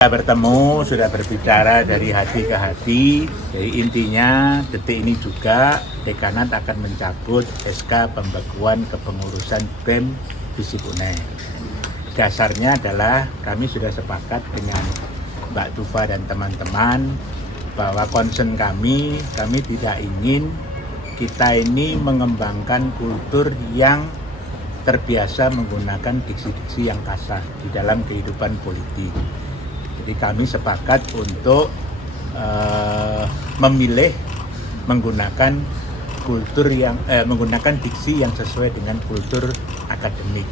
Sudah bertemu, sudah berbicara dari hati ke hati. Jadi intinya detik ini juga dekanat akan mencabut SK pembekuan kepengurusan BEM FISIP UNER. Dasarnya adalah kami sudah sepakat dengan Mbak Tufa dan teman-teman bahwa concern kami tidak ingin kita ini mengembangkan kultur yang terbiasa menggunakan diksi-diksi yang kasar di dalam kehidupan politik. Jadi kami sepakat untuk memilih menggunakan menggunakan diksi yang sesuai dengan kultur akademik.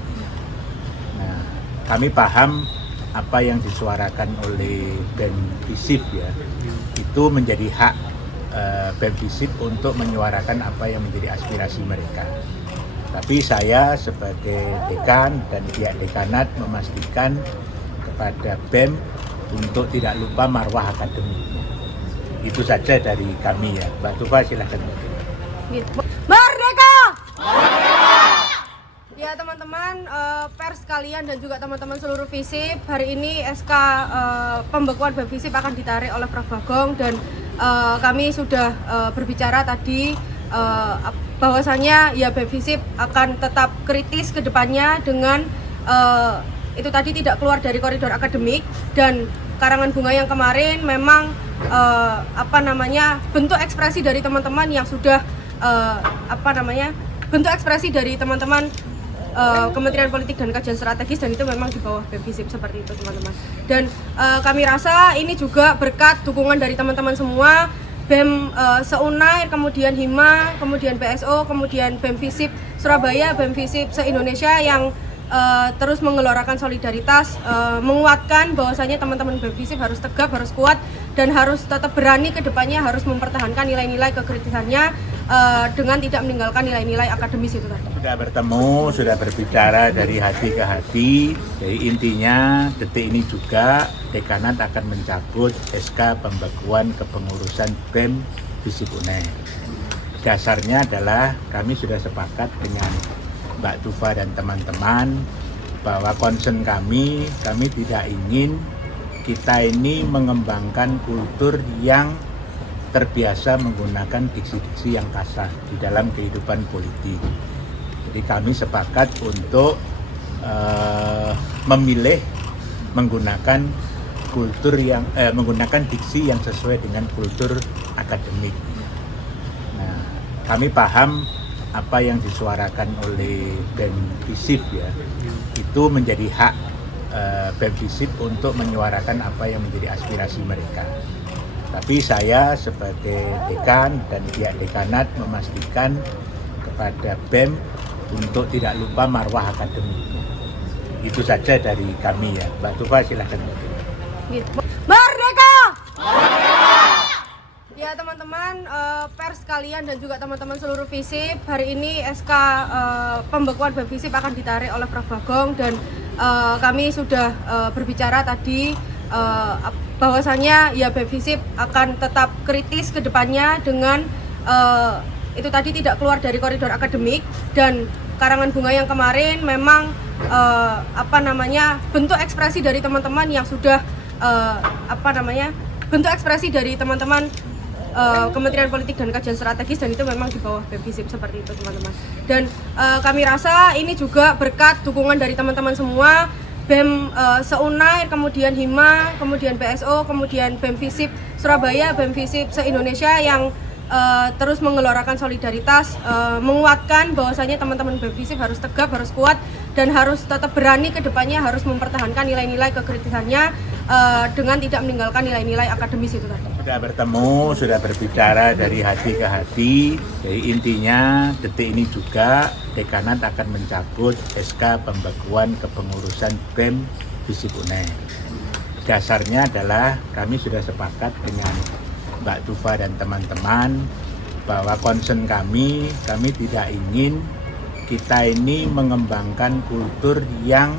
Nah, kami paham apa yang disuarakan oleh BEM FISIP ya, itu menjadi hak BEM FISIP untuk menyuarakan apa yang menjadi aspirasi mereka. Tapi saya sebagai dekan dan pihak dekanat memastikan kepada BEM untuk tidak lupa marwah akademiknya. Itu saja dari kami ya. Mbak Tufa silahkan. Merdeka! Ya teman-teman, pers kalian dan juga teman-teman seluruh FISIP, hari ini SK pembekuan BEM FISIP akan ditarik oleh Prof. Bagong dan kami sudah berbicara tadi bahwasanya ya BEM FISIP akan tetap kritis ke depannya dengan itu tadi tidak keluar dari koridor akademik, dan karangan bunga yang kemarin memang bentuk ekspresi dari teman-teman yang sudah bentuk ekspresi dari teman-teman Kementerian Politik dan Kajian Strategis, dan itu memang di bawah BEM FISIP seperti itu teman-teman. Dan kami rasa ini juga berkat dukungan dari teman-teman semua, BEM se-Unair, kemudian Hima, kemudian BSO, kemudian BEM FISIP Surabaya, BEM FISIP se-Indonesia yang terus menggelorakan solidaritas, menguatkan bahwasanya teman-teman BEM FISIP harus tegap, harus kuat, dan harus tetap berani ke depannya, harus mempertahankan nilai-nilai kekritisannya dengan tidak meninggalkan nilai-nilai akademis itu tadi. Sudah bertemu, sudah berbicara dari hati ke hati. Jadi intinya detik ini juga dekanat akan mencabut SK pembekuan kepengurusan BEM FISIP UNER. Dasarnya adalah kami sudah sepakat dengan Mbak Tufa dan teman-teman bahwa concern kami tidak ingin kita ini mengembangkan kultur yang terbiasa menggunakan diksi-diksi yang kasar di dalam kehidupan politik. Jadi kami sepakat untuk memilih menggunakan menggunakan diksi yang sesuai dengan kultur akademik. Nah, kami paham apa yang disuarakan oleh BEM FISIP ya, itu menjadi hak BEM FISIP untuk menyuarakan apa yang menjadi aspirasi mereka. Tapi saya sebagai dekan dan pihak dekanat memastikan kepada BEM untuk tidak lupa marwah akademiknya. Itu saja dari kami ya. Mbak Tufa silahkan. Merdeka! Ya teman-teman, pers kalian dan juga teman-teman seluruh FISIP, hari ini SK pembekuan BEM FISIP akan ditarik oleh Prof. Bagong dan kami sudah berbicara tadi bahwasanya ya BEM FISIP akan tetap kritis ke depannya dengan itu tadi tidak keluar dari koridor akademik, dan karangan bunga yang kemarin memang bentuk ekspresi dari teman-teman yang sudah bentuk ekspresi dari teman-teman Kementerian Politik dan Kajian Strategis, dan itu memang di bawah BEM FISIP seperti itu teman-teman. Dan kami rasa ini juga berkat dukungan dari teman-teman semua, BEM se-Unair, kemudian Hima, kemudian BSO, kemudian BEM FISIP Surabaya, BEM FISIP se-Indonesia yang terus menggelorakan solidaritas, menguatkan bahwasanya teman-teman BEM FISIP harus tegap, harus kuat, dan harus tetap berani ke depannya, harus mempertahankan nilai-nilai kekritisannya dengan tidak meninggalkan nilai-nilai akademis itu tadi. Sudah bertemu, sudah berbicara dari hati ke hati. Jadi intinya detik ini juga dekanat akan mencabut SK pembekuan kepengurusan BEM FISIP UNER. Dasarnya adalah kami sudah sepakat dengan Mbak Tufa dan teman-teman bahwa concern kami tidak ingin kita ini mengembangkan kultur yang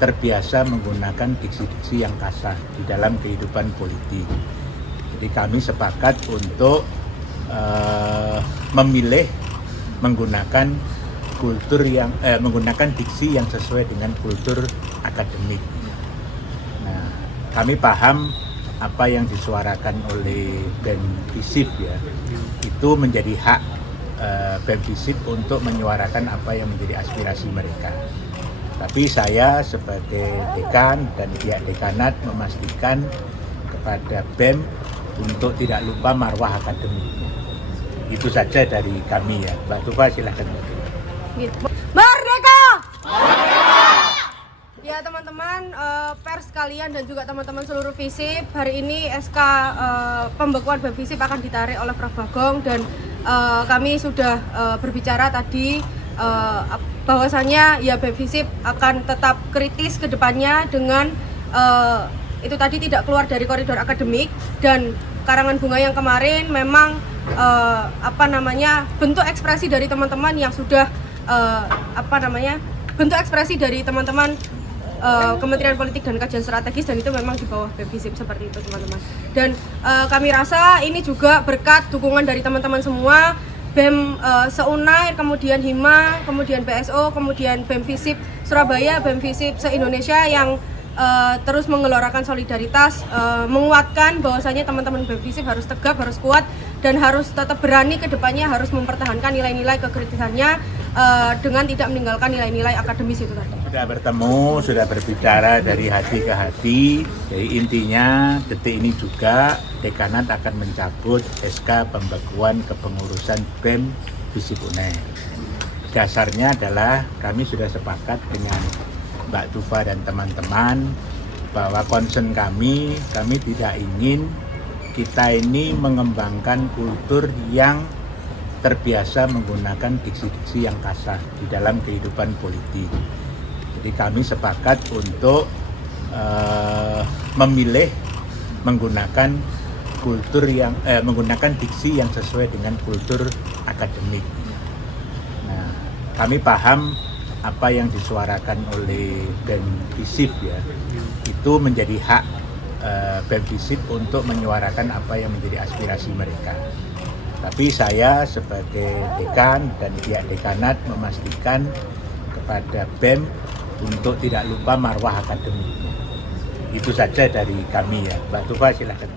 terbiasa menggunakan diksi-diksi yang kasar di dalam kehidupan politik. Jadi kami sepakat untuk memilih menggunakan menggunakan diksi yang sesuai dengan kultur akademik. Nah, kami paham apa yang disuarakan oleh BEM FISIP ya, itu menjadi hak BEM FISIP untuk menyuarakan apa yang menjadi aspirasi mereka. Tapi saya sebagai dekan dan pihak dekanat memastikan kepada BEM untuk tidak lupa marwah akademiknya. Itu saja dari kami ya. Mbak Tufa silahkan. Merdeka! Ya teman-teman, pers sekalian dan juga teman-teman seluruh FISIP, hari ini SK pembekuan BEM FISIP akan ditarik oleh Prof. Bagong dan kami sudah berbicara tadi bahwasannya ya BEM FISIP akan tetap kritis ke depannya dengan itu tadi tidak keluar dari koridor akademik, dan karangan bunga yang kemarin memang bentuk ekspresi dari teman-teman yang sudah bentuk ekspresi dari teman-teman Kementerian Politik dan Kajian Strategis, dan itu memang di bawah BEM FISIP seperti itu teman-teman. Dan kami rasa ini juga berkat dukungan dari teman-teman semua, BEM se-Unair, kemudian Hima, kemudian BSO, kemudian BEM FISIP Surabaya, BEM FISIP se-Indonesia yang terus menggelorakan solidaritas, menguatkan bahwasanya teman-teman BEM FISIP harus tegap, harus kuat, dan harus tetap berani ke depannya, harus mempertahankan nilai-nilai kekritisannya dengan tidak meninggalkan nilai-nilai akademis itu tadi. Sudah bertemu, sudah berbicara dari hati ke hati. Jadi intinya detik ini juga dekanat akan mencabut SK pembekuan kepengurusan BEM FISIP Unair. Dasarnya adalah kami sudah sepakat dengan Mbak Tufa dan teman-teman bahwa concern kami tidak ingin kita ini mengembangkan kultur yang terbiasa menggunakan diksi-diksi yang kasar di dalam kehidupan politik. Jadi kami sepakat untuk memilih menggunakan kultur yang menggunakan diksi yang sesuai dengan kultur akademik. Nah, kami paham apa yang disuarakan oleh BEM FISIP ya, itu menjadi hak BEM FISIP untuk menyuarakan apa yang menjadi aspirasi mereka. Tapi saya sebagai dekan dan pihak dekanat memastikan kepada BEM untuk tidak lupa marwah akademiknya. Itu saja dari kami ya. Mbak Tufa silahkan.